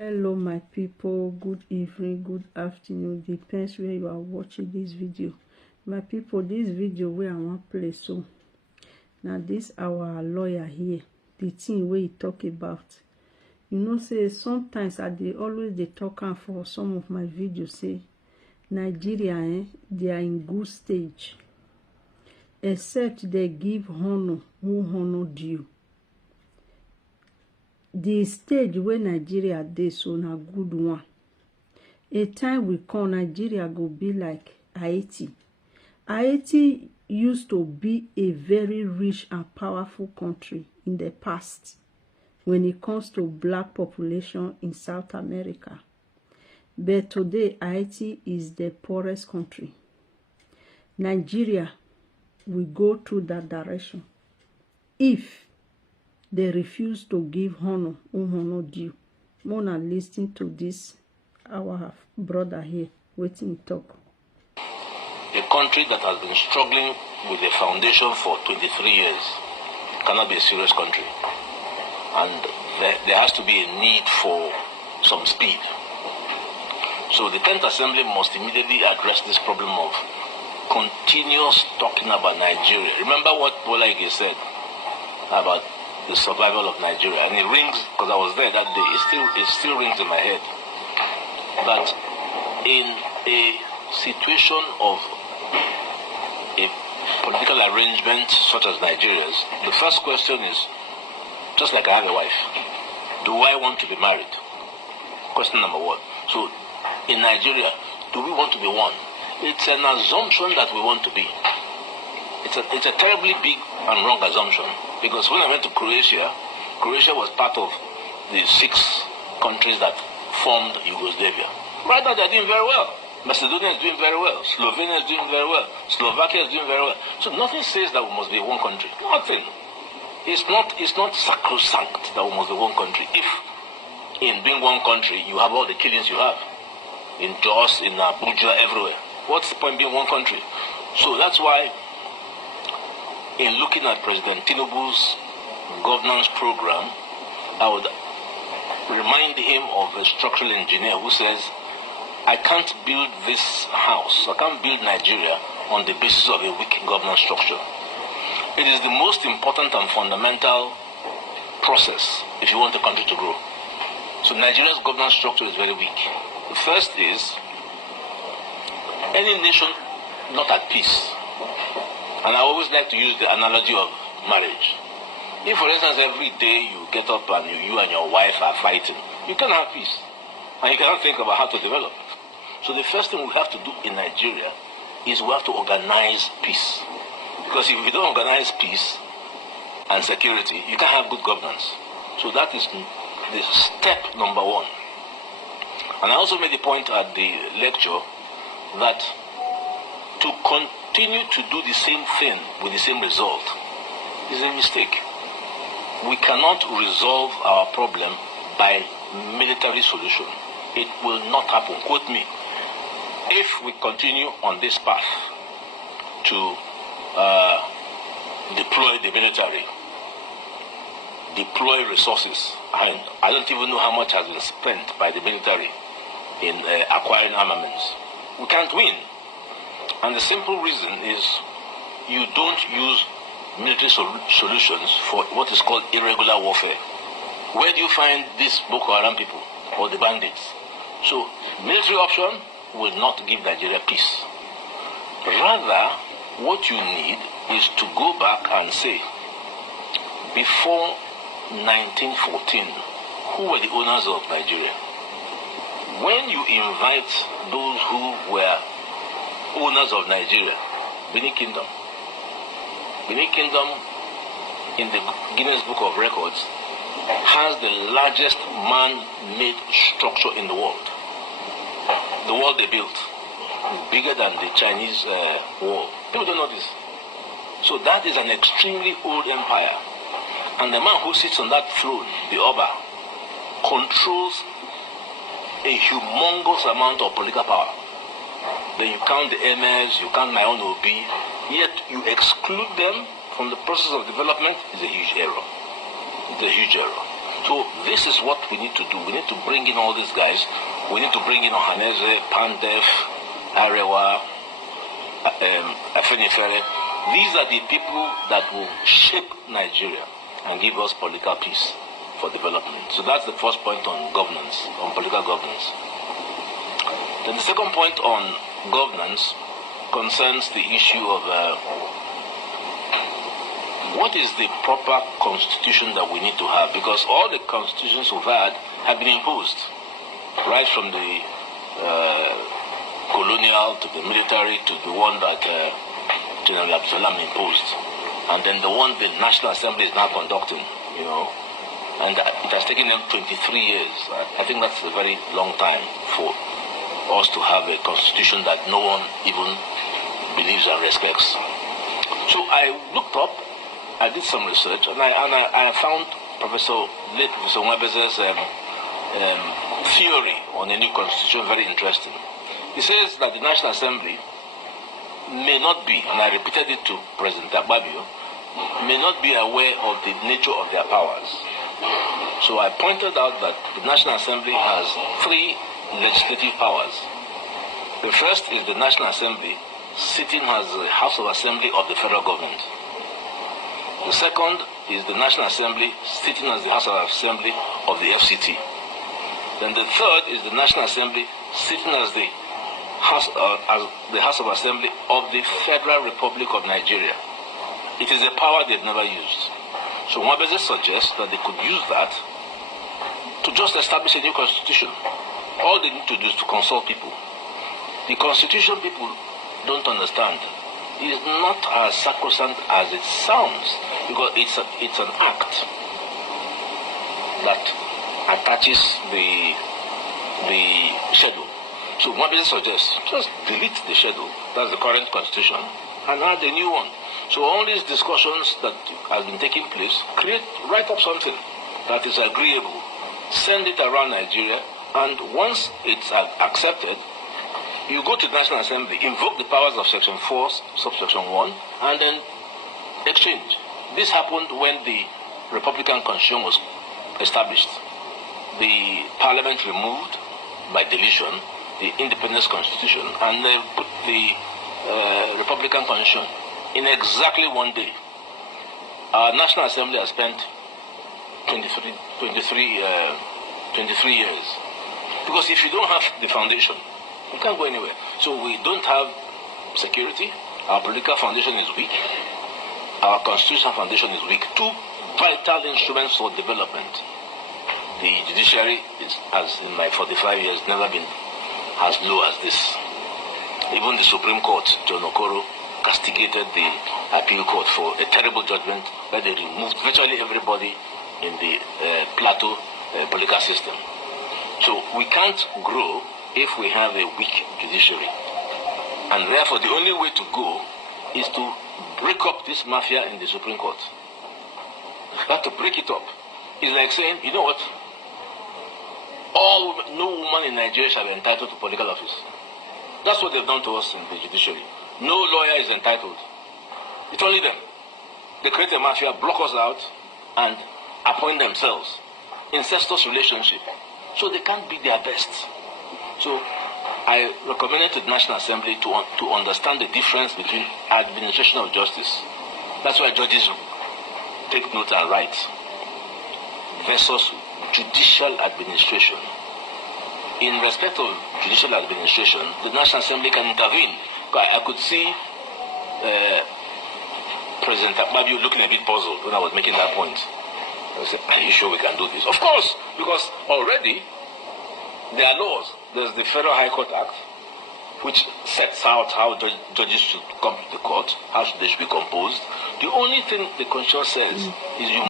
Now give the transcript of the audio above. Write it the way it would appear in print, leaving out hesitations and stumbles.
Hello my people, good evening, good afternoon, depends where you are watching this video. My people, this video where I want play, so now this our lawyer here, the thing where he talk about, say sometimes they always they talk am for some of my videos, say Nigeria they are in good stage except they give honor who honor due. The stage where Nigeria dey so na good one. A time will come, Nigeria go be like Haiti. Haiti used to be a very rich and powerful country in the past when it comes to black population in South America. But today, Haiti is the poorest country. Nigeria will go through that direction if they refuse to give honor who due. Mona listen to this, our brother here, waiting to talk. A country that has been struggling with a foundation for 23 years cannot be a serious country. And there has to be a need for some speed. So the 10th Assembly must immediately address this problem of continuous talking about Nigeria. Remember what Bola Ige said about the survival of Nigeria, and it rings, because I was there that day, it still rings in my head, that in a situation of a political arrangement such as Nigeria's, the first question is, just like I have a wife, do I want to be married? Question number one. So in Nigeria, do we want to be one? It's an assumption that we want to be. It's a terribly big and wrong assumption, because when I went to Croatia, Croatia was part of the 6 countries that formed Yugoslavia. Right now they're doing very well. Macedonia is doing very well. Slovenia is doing very well. Slovakia is doing very well. So nothing says that we must be one country. Nothing. It's not sacrosanct that we must be one country. If in being one country you have all the killings you have in Jos, in Abuja, everywhere, what's the point being one country? So that's why, in looking at President Tinubu's governance program, I would remind him of a structural engineer who says, I can't build this house, I can't build Nigeria on the basis of a weak governance structure. It is the most important and fundamental process if you want the country to grow. So Nigeria's governance structure is very weak. The first is, any nation not at peace, and I always like to use the analogy of marriage. If, for instance, every day you get up and you and your wife are fighting, you can't have peace. And you cannot think about how to develop. So the first thing we have to do in Nigeria is we have to organize peace. Because if we don't organize peace and security, you can't have good governance. So that is the step number one. And I also made the point at the lecture that to continue to do the same thing with the same result is a mistake. We cannot resolve our problem by military solution. It will not happen. Quote me. If we continue on this path to deploy the military, deploy resources, and I don't even know how much has been spent by the military in acquiring armaments, we can't win. And the simple reason is you don't use military solutions for what is called irregular warfare. Where do you find these Boko Haram people or the bandits? So military option will not give Nigeria peace. Rather, what you need is to go back and say, before 1914, who were the owners of Nigeria? When you invite those who were owners of Nigeria, Benin Kingdom in the Guinness Book of Records has the largest man-made structure in the world. The wall they built is bigger than the Chinese wall. People don't know this. So that is an extremely old empire. And the man who sits on that throne, the Oba, controls a humongous amount of political power. Then you count the emirs, you count my own OB, yet you exclude them from the process of development is a huge error. It's a huge error. So this is what we need to do. We need to bring in all these guys. We need to bring in Ohaneze, Pandef, Arewa, Afenifere. These are the people that will shape Nigeria and give us political peace for development. So that's the first point on governance, on political governance. Then the second point on governance concerns the issue of what is the proper constitution that we need to have, because all the constitutions we've had have been imposed, right from the colonial to the military to the one that General Abdulsalam imposed, and then the one the National Assembly is now conducting, and it has taken them 23 years. I think that's a very long time for us to have a constitution that no one even believes and respects. So I looked up, I did some research, and I found Professor Nwabeze's theory on a new constitution very interesting. He says that the National Assembly may not be, and I repeated it to President Akpabio, may not be aware of the nature of their powers. So I pointed out that the National Assembly has 3 legislative powers. The first is the National Assembly sitting as the House of Assembly of the federal government. The second is the National Assembly sitting as the House of Assembly of the FCT. Then the third is the National Assembly sitting as the House of Assembly of the Federal Republic of Nigeria. It is a power they've never used. So Nwabeze suggests that they could use that to just establish a new constitution. All they need to do is to consult people. The constitution people don't understand is not as sacrosanct as it sounds, because it's an act that attaches the schedule. So Nwabeze suggests just delete the schedule, that's the current constitution, and add a new one. So all these discussions that have been taking place, write up something that is agreeable, send it around Nigeria, and once it's accepted, you go to the National Assembly, invoke the powers of Section 4, subsection 1, and then exchange. This happened when the Republican Constitution was established. The Parliament removed, by deletion, the Independence Constitution, and they put the Republican Constitution in exactly 1 day. Our National Assembly has spent 23 years. Because if you don't have the foundation, you can't go anywhere. So we don't have security. Our political foundation is weak. Our constitutional foundation is weak. 2 vital instruments for development. The judiciary is, as in my 45 years, never been as low as this. Even the Supreme Court, John Okoro, castigated the appeal court for a terrible judgment where they removed virtually everybody in the plateau political system. So we can't grow if we have a weak judiciary. And therefore the only way to go is to break up this mafia in the Supreme Court. But to break it up is like saying, you know what? No woman in Nigeria shall be entitled to political office. That's what they've done to us in the judiciary. No lawyer is entitled. It's only them. They create a mafia, block us out, and appoint themselves. Incestuous relationship. So they can't be their best. So I recommended to the National Assembly to understand the difference between administration of justice. That's why judges take note and write. Versus judicial administration. In respect of judicial administration, the National Assembly can intervene. I could see President Akpabio looking a bit puzzled when I was making that point. I said, are you sure we can do this? Of course, because already there are laws. There's the Federal High Court Act, which sets out how judges should come to the court, how they should be composed. The only thing the Constitution says is you